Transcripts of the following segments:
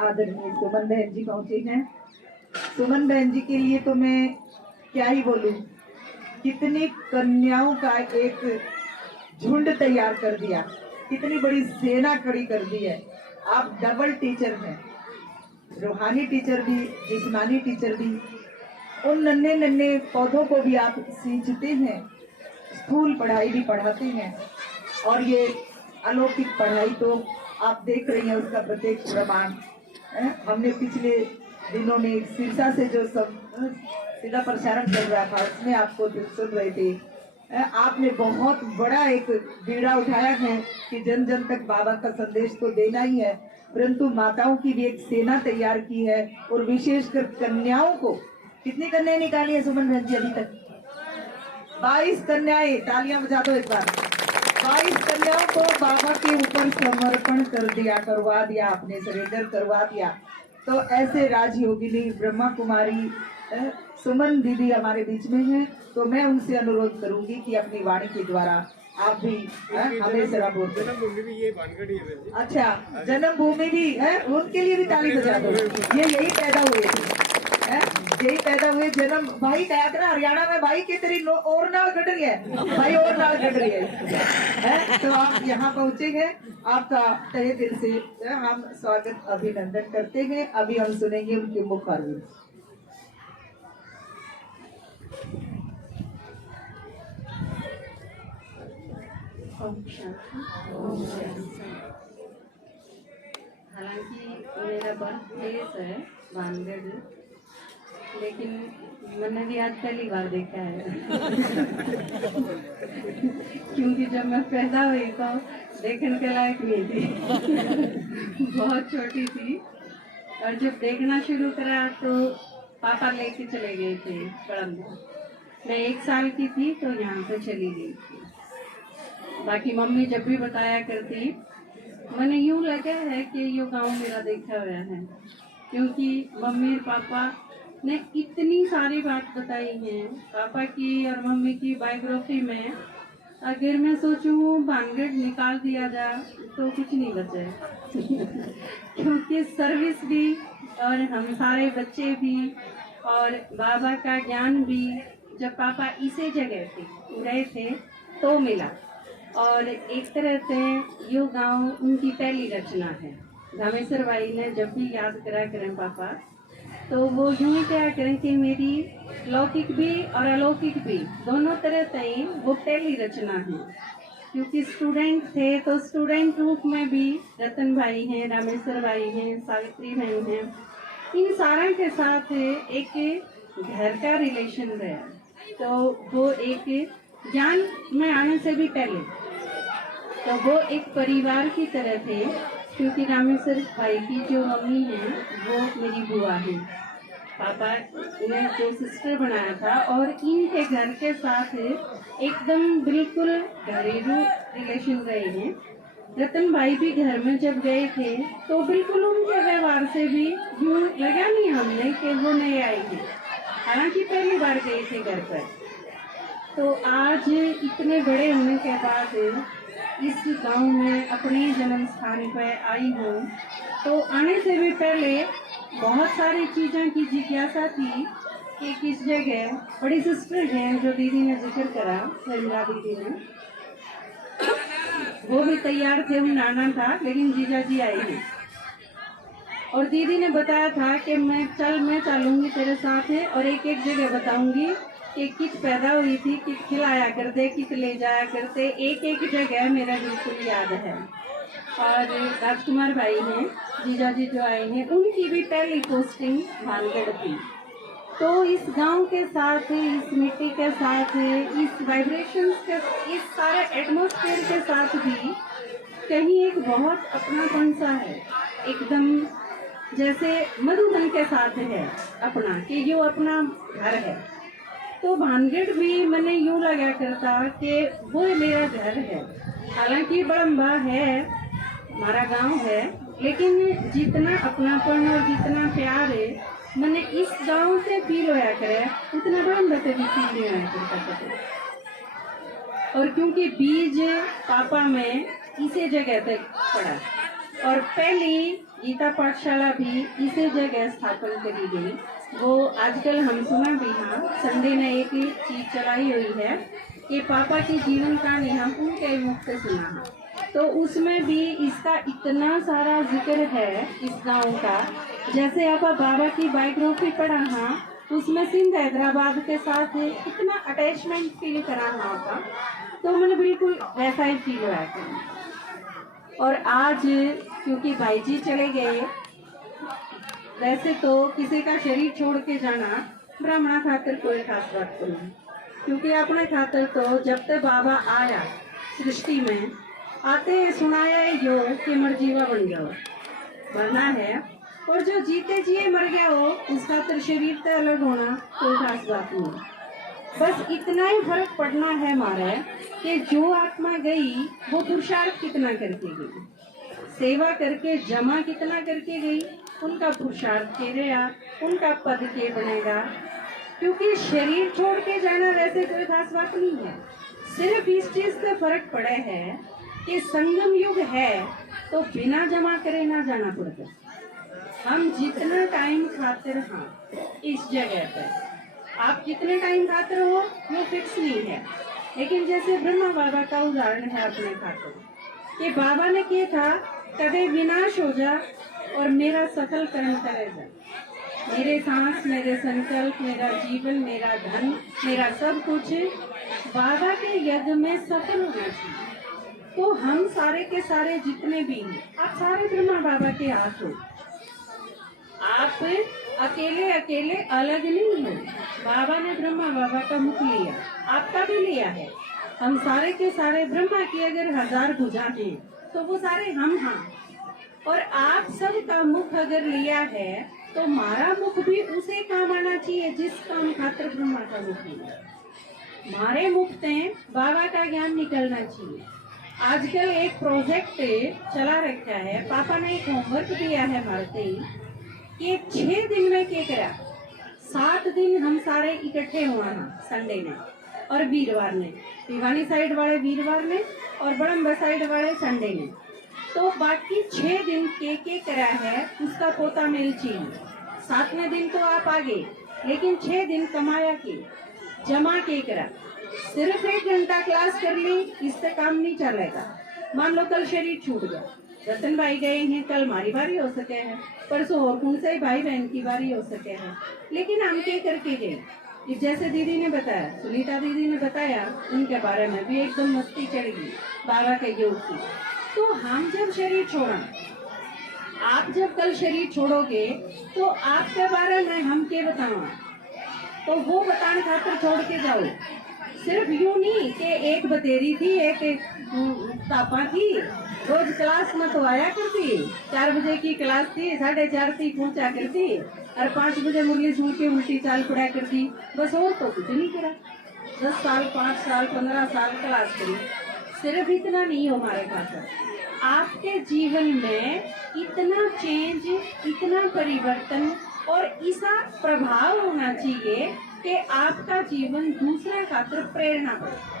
आदरणीय सुमन बहन जी पहुंचे हैं। सुमन बहन जी के लिए तो मैं क्या ही बोलूं, कितनी कन्याओं का एक झुंड तैयार कर दिया, कितनी बड़ी सेना खड़ी कर दी है। आप डबल टीचर हैं, रूहानी टीचर भी, जिस्मानी टीचर भी। उन नन्हे नन्हे पौधों को भी आप सींचते हैं, स्कूल पढ़ाई भी पढ़ाते हैं, और ये अलौकिक पढ़ाई तो आप देख रही हैं, उसका प्रत्यक्ष प्रमाण हमने पिछले दिनों में सिरसा से जो सब सीधा प्रसारण चल रहा था उसमें आपको सुन रहे थे। आपने बहुत बड़ा एक बीड़ा उठाया है कि जन जन तक बाबा का संदेश तो देना ही है, परंतु माताओं की भी एक सेना तैयार की है, और विशेषकर कन्याओं को। कितनी कन्याएं निकाली है सुमन बहन जी अभी तक? 22 कन्याएं। तालियां बजा दो एक बार। 22 कन्याओं को बाबा के ऊपर समर्पण करवा दिया आपने, सरेंडर करवा दिया। तो ऐसे राजयोगिनी ब्रह्मा कुमारी सुमन दीदी हमारे बीच में हैं, तो मैं उनसे अनुरोध करूंगी कि अपनी वाणी के द्वारा आप भी हमें जरा बोल। जन्मभूमि भी ये वानगढ़ ही है। अच्छा, जन्मभूमि भी है, उनके लिए भी ताली बजा दो। ये यही पैदा हुए थे, यही पैदा हुए। जन्म भाई कहा था हरियाणा में, भाई की तेरी और नाल कट रही है, भाई और नाल कट रही है। तो आप यहाँ पहुँचे हैं, आपका तहे दिल से हम स्वागत अभिनंदन करते हैं। अभी हम सुनेंगे उनके मुखारविंद। हालांकि मेरा बर्थ प्लेस है वानगढ़, लेकिन मैंने भी आज पहली बार देखा है। क्योंकि जब मैं पैदा हुई तो देखने के लायक नहीं थी। बहुत छोटी थी, और जब देखना शुरू करा तो पापा लेके चले गए थे कड़म। मैं 1 साल की थी तो यहाँ से चली गई थी। बाकी मम्मी जब भी बताया करती, मैंने यूँ लगा है कि ये गांव मेरा देखा हुआ है, क्योंकि मम्मी और पापा ने इतनी सारी बात बताई है पापा की और मम्मी की बायोग्राफी में। अगर मैं सोचूं वानगढ़ निकाल दिया जाए तो कुछ नहीं बचे। क्योंकि सर्विस भी, और हम सारे बच्चे भी, और बाबा का ज्ञान भी जब पापा इसी जगह गए थे तो मिला। और एक तरह से यो गांव उनकी पहली रचना है। रामेश्वर भाई ने जब भी याद करा करें पापा, तो वो यूँ ही क्या करें कि मेरी लौकिक भी और अलौकिक भी दोनों तरह से वो पहली रचना है। क्योंकि स्टूडेंट थे तो स्टूडेंट रूप में भी रतन भाई हैं, रामेश्वर भाई हैं, सावित्री बहन हैं, इन सारे के साथ एक घर का रिलेशन रहा। तो वो एक ज्ञान में आने से भी पहले तो वो एक परिवार की तरह थे। क्योंकि रामेश्वर भाई की जो मम्मी है वो मेरी बुआ है, पापा ने जो सिस्टर बनाया था, और इनके घर के साथ एकदम बिल्कुल घरेलू रिलेशन रहे हैं। रतन भाई भी घर में जब गए थे तो बिल्कुल उनके व्यवहार से भी यूँ लगा नहीं हमने कि वो नए आए हैं, हालांकि पहली बार गए थे घर पर। तो आज इतने बड़े होने के बाद इस गांव में अपने जन्म स्थान पर आई हूँ, तो आने से भी पहले बहुत सारी चीज़ों की जिज्ञासा थी कि किस जगह। बड़ी सिस्टर हैं जो दीदी ने जिक्र करा, शर्मिला दीदी ने, वो भी तैयार थे, उन्हें आना था, लेकिन जीजा जी आई हैं। और दीदी ने बताया था कि मैं चलूँगी तेरे साथ है, और एक एक जगह बताऊँगी कि कित पैदा हुई थी, कित खिलाया करते, कित ले जाया करते, एक एक जगह मेरा बिल्कुल याद है। और राजकुमार भाई हैं, जीजा जी जो आए हैं, उनकी भी पहली पोस्टिंग वानगढ़ थी। तो इस गांव के साथ, इस मिट्टी के साथ, इस वाइब्रेशंस के, इस सारे एटमॉस्फेयर के साथ भी कहीं एक बहुत अपनापन सा है, एकदम जैसे मधुबन के साथ है अपना, कि ये अपना घर है। तो वानगढ़ भी मैंने यूँ लगा करता कि वो मेरा घर है। हालांकि बड़म्बा है, हमारा गांव है, लेकिन जितना अपनापन और जितना प्यार है मैंने इस गांव से फील होया करे, उतना बड़म्बा से भी फील नहीं होया करता। और क्योंकि बीज पापा में इसी जगह तक पड़ा, और पहली गीता पाठशाला भी इसी जगह स्थापन करी गई। वो आजकल हम सुना भी हाँ, संडे ने एक ही चीज चलाई हुई है कि पापा की जीवन कहानी हम उनके मुख से सुना है। तो उसमें भी इसका इतना सारा जिक्र है इस गांव का। जैसे आप बाबा की बायोग्राफी पढ़ा हाँ, उसमें सिंध हैदराबाद के साथ इतना अटैचमेंट फील करा हाँ का, तो मैंने बिल्कुल वैसा ही फील हुआ था। और आज क्योंकि भाई जी चले गए, वैसे तो किसी का शरीर छोड़ के जाना ब्राह्मणा खातिर कोई खास बात तो नहीं, क्योंकि अपने खातिर तो जब तक बाबा आया सृष्टि में आते सुनाया है यो कि मरजीवा बन जाओ मरना है, और जो जीते जिए मर गया हो उसका तो शरीर से अलग होना कोई खास बात नहीं। बस इतना ही फर्क पड़ना है हमारे कि जो आत्मा गई वो पुरुषार्थ कितना करके गई, सेवा करके जमा कितना करके गई, उनका पुरुषार्थ के रहा, उनका पद के बनेगा। क्योंकि शरीर छोड़ के जाना वैसे कोई खास बात नहीं है, सिर्फ इस चीज से फर्क पड़े है कि संगम युग है तो बिना जमा करे ना जाना पड़ता। हम जितना टाइम खातिर हाँ इस जगह पर, आप कितने टाइम खातिर हो वो फिक्स नहीं है, लेकिन जैसे ब्रह्मा बाबा का उदाहरण है अपने खातिर कि बाबा ने किया था कभी विनाश हो जा और मेरा सफल कर्म करे जा, मेरे सांस, मेरे संकल्प, मेरा जीवन, मेरा धन, मेरा सब कुछ बाबा के यज्ञ में सफल होना चाहिए। तो हम सारे के सारे जितने भी हैं, आप सारे ब्रह्मा बाबा के हाथ हो, आप अकेले अकेले अलग नहीं हो। बाबा ने ब्रह्मा बाबा का मुख लिया, आपका भी लिया है। हम सारे के सारे ब्रह्मा की अगर 1000 भुजा हैं तो वो सारे हम हाँ, और आप सब का मुख अगर लिया है तो हमारा मुख भी उसे काम आना चाहिए जिस काम खातिर ब्रह्मा का मुख लिया। हमारे मुख से बाबा का ज्ञान निकलना चाहिए। आजकल एक प्रोजेक्ट चला रखा है, पापा ने एक होमवर्क दिया है हमारे कि 6 दिन में क्या करा, 7 दिन हम सारे इकट्ठे हुआ ना, संडे ने और वीरवार ने, भिवानी साइड वाले वीरवार ने और बड़म्बा साइड वाले संडे ने। तो बाकी 6 दिन के करा है उसका पोता मेल चाहिए। 7वें दिन तो आप आगे, लेकिन 6 दिन कमाया के जमा के करा। सिर्फ 1 घंटा क्लास कर ली इससे काम नहीं चलेगा। मान लो कल शरीर छूट गया, रतन भाई गए हैं, कल हमारी बारी हो सके है, परसों और कौन से भाई बहन की बारी हो सके है, लेकिन हम क्या करके गए। जैसे दीदी ने बताया, सुनीता दीदी ने बताया, उनके बारे में भी एकदम मस्ती चढ़ गई बाबा के योग की। तो हम जब शरीर छोड़ा, आप जब कल शरीर छोड़ोगे तो आपके बारे में हम क्या बताओ, तो वो बताने खातिर छोड़ के जाओ। सिर्फ यूं नहीं कि एक बतेरी थी, एक पापा थी, रोज क्लास में तो आया करती, 4 बजे की क्लास थी, 4:30 थी पहुंचा करती, और 5 बजे मुरली सुन के उल्टी चाल पड़ा करती, बस और तो कुछ नहीं करा। 10 साल, 5 साल, 15 साल क्लास करी। सिर्फ इतना नहीं हो हमारे खातिर, आपके जीवन में इतना चेंज, इतना परिवर्तन और ऐसा प्रभाव होना चाहिए कि आपका जीवन दूसरे खातिर प्रेरणा बने।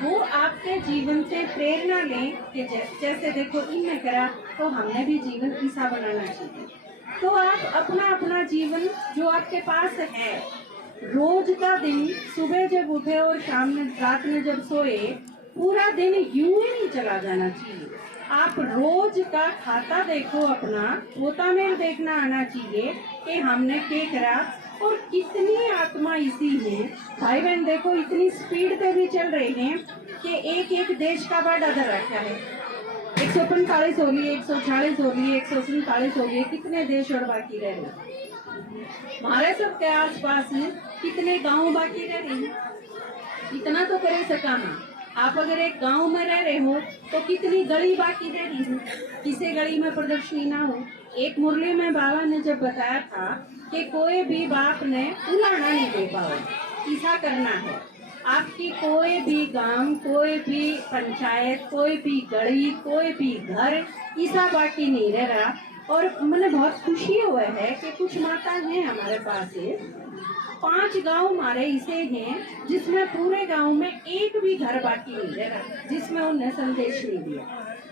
वो आपके जीवन से प्रेरणा लें कि जैसे देखो इनने करा तो हमने भी जीवन ऐसा बनाना चाहिए। तो आप अपना अपना जीवन जो आपके पास है, रोज का दिन सुबह जब उठे और शाम में रात में जब सोए, पूरा दिन यूं ही नहीं चला जाना चाहिए। आप रोज का खाता देखो, अपना पोता में देखना आना चाहिए कि हमने क्या करा और कितनी आत्मा इसी है। भाई बहन देखो इतनी स्पीड पे भी चल रहे हैं कि एक एक देश का बड़ा डर रखा है। 145 हो लिए, 146 हो लिए, 147 हो लिए, कितने देश और बाकी रह रहे। हमारे सबके आसपास कितने गांव बाकी रह रहे हैं, इतना तो करे सकाना। आप अगर एक गांव में रह रहे हो तो कितनी गली बाकी रह रही है, किसी गली में प्रदर्शनी ना हो। एक मुरली में बाबा ने जब बताया था कि कोई भी बाप ने उलाना नहीं दे पाओ, ऐसा करना है। आपकी कोई भी गांव, कोई भी पंचायत, कोई भी गली, कोई भी घर ऐसा बाकी नहीं रह रहा। और मैंने बहुत खुशी हुआ है कि कुछ माता हैं हमारे पास, 5 गांव हमारे ऐसे हैं जिसमें पूरे गांव में एक भी घर बाकी नहीं रह रहा जिसमें उन्हें संदेश नहीं दिया।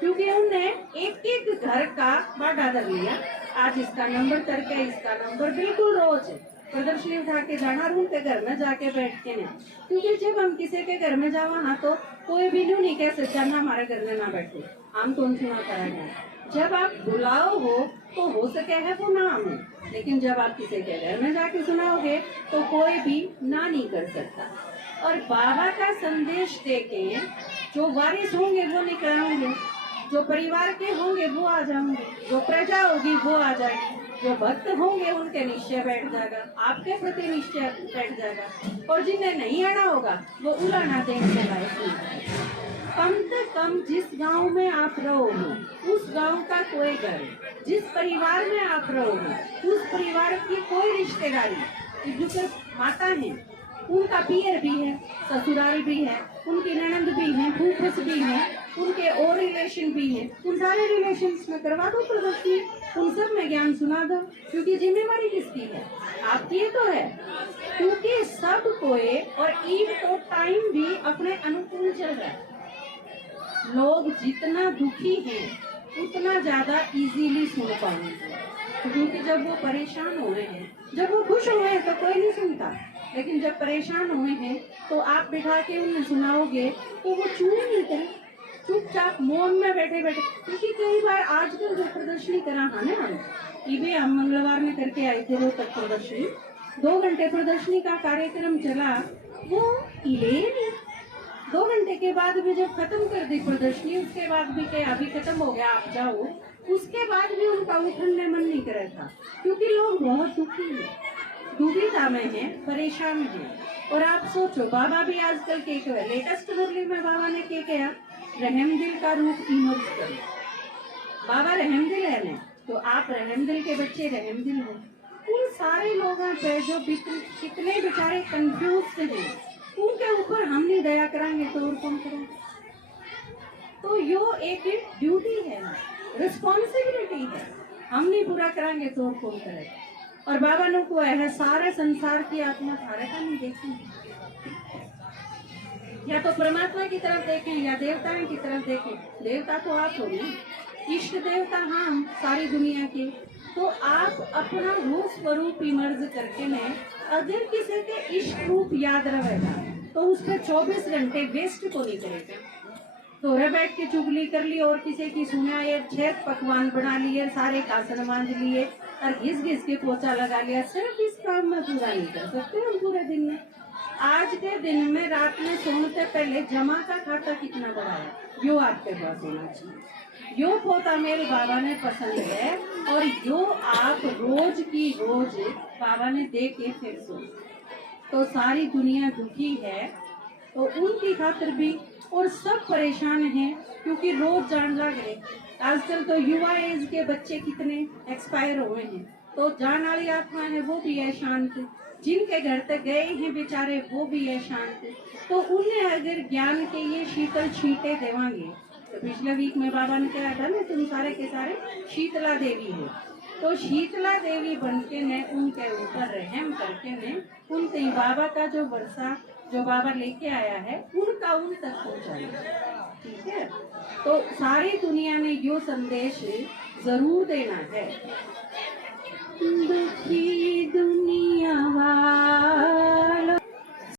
क्योंकि उनने एक एक घर का बाटा कर लिया। आज इसका नंबर करके इसका नंबर बिल्कुल रोज प्रदर्शनी उठा के जाना और उनके घर में जाके बैठ के नहीं। क्योंकि जब हम किसी के घर में जावा ना तो कोई भी नहीं कह सकता ना हमारे घर में ना बैठो, हम कौन सुना करेंगे। जब आप बुलाओ हो तो सके है वो नाम है, लेकिन जब आप किसी के घर में जाके सुनाओगे तो कोई भी ना नहीं कर सकता। और बाबा का संदेश देके जो वारिस होंगे वो निकल आएंगे, जो परिवार के होंगे वो आ जाएंगे, जो प्रजा होगी वो आ जाएगी, जो भक्त होंगे उनके निश्चय बैठ जाएगा, आपके प्रति निश्चय बैठ जाएगा। और जिन्हें नहीं आना होगा वो उलाना देने के लायक नहीं। कम से कम जिस गांव में आप रहोगे उस गांव का कोई घर, जिस परिवार में आप रहोगे उस परिवार की कोई रिश्तेदारी, जो माता है उनका पियर भी है, ससुराल भी है, उनकी ननंद भी है, फूफस भी है, उनके और रिलेशन भी है, उन सारे रिलेशन में करवा दो प्रदर्शनी, उन सब में ज्ञान सुना दो। क्योंकि जिम्मेवारी किसकी है? आपकी तो है। क्योंकि सब कोई और ईद को टाइम भी अपने अनुकूल चल रहा है। लोग जितना दुखी हैं उतना ज्यादा इजीली सुन पाएंगे, क्योंकि जब वो परेशान हो रहे हैं, जब वो खुश हुए हैं तो कोई नहीं सुनता, लेकिन जब परेशान हुए हैं तो आप बिठा के उन्हें सुनाओगे तो वो चूप नहीं करे, चुपचाप मौन में बैठे बैठे। क्योंकि कई बार आजकल जो प्रदर्शनी करा है ना, हम मंगलवार में करके आए थे रोहतक प्रदर्शनी, 2 घंटे प्रदर्शनी का कार्यक्रम चला, वो ले नहीं। 2 घंटे के बाद भी जब खत्म कर दी प्रदर्शनी, उसके बाद भी क्या अभी खत्म हो गया आप जाओ, उसके बाद भी उनका उठने मन नहीं कर रहा था। क्योंकि लोग बहुत दुखी हैं, दुविधा में है, परेशान है। और आप सोचो बाबा भी आजकल के लेटेस्ट मुरली में बाबा ने क्या किया, रहम दिल का रूप इमर्ज कर। बाबा रहम दिल है ना, तो आप रहम दिल के बच्चे रहम दिल हो। उन सारे लोगों पे जो कितने बेचारे कंफ्यूज हैं, उनके ऊपर हम नहीं दया कराएंगे तो और कौन करेंगे। तो यो एक ड्यूटी है, रिस्पॉन्सिबिलिटी है, हम नहीं पूरा कराएंगे तो और कौन करेगा। और बाबा ने को है सारे संसार की आत्मा सारे का नहीं देखेंगे, या तो परमात्मा की तरफ देखें या देवताओं की तरफ देखें। देवता तो आप हो ना, इष्ट देवता हम सारी दुनिया के। तो आप अपना रूप स्वरूप इमर्ज करके में अगर किसी के इष्ट रूप याद रहेगा तो उस पर 24 घंटे वेस्ट को नहीं करेगा। थोड़ा बैठ के चुगली कर ली और किसी की सुना, ये 6 पकवान बना लिए, सारे कासन मांझ लिए और घिस घिस के पोछा लगा लिया, सिर्फ इस काम में पूरा नहीं कर सकते हम पूरे दिन में। आज के दिन में रात में सोने से पहले जमा का खाता कितना बड़ा है, यो आपके पास होना चाहिए। यो पोता मेरे बाबा ने पसंद है और यो आप रोज की रोज बाबा ने दे के फिर सो। तो सारी दुनिया दुखी है तो उनकी खातिर भी, और सब परेशान हैं क्योंकि रोज जान लग रहे। आजकल तो युवा एज के बच्चे कितने एक्सपायर हुए हैं, तो जान वाली आत्मा है वो भी है शांत, जिनके घर तक गए हैं बेचारे वो भी है शांत। तो उन्हें अगर ज्ञान के ये शीतल छींटे देवांगे, तो पिछले वीक में बाबा ने कहा था ना तुम सारे के सारे शीतला देवी हो, तो शीतला देवी बन के ने उनके ऊपर रहम करके ने उनसे बाबा का जो वर्षा जो बाबा लेके आया है उनका उन तक पहुँचाया। ठीक है, तो सारी दुनिया ने यो संदेश जरूर देना है। दुखी दुनिया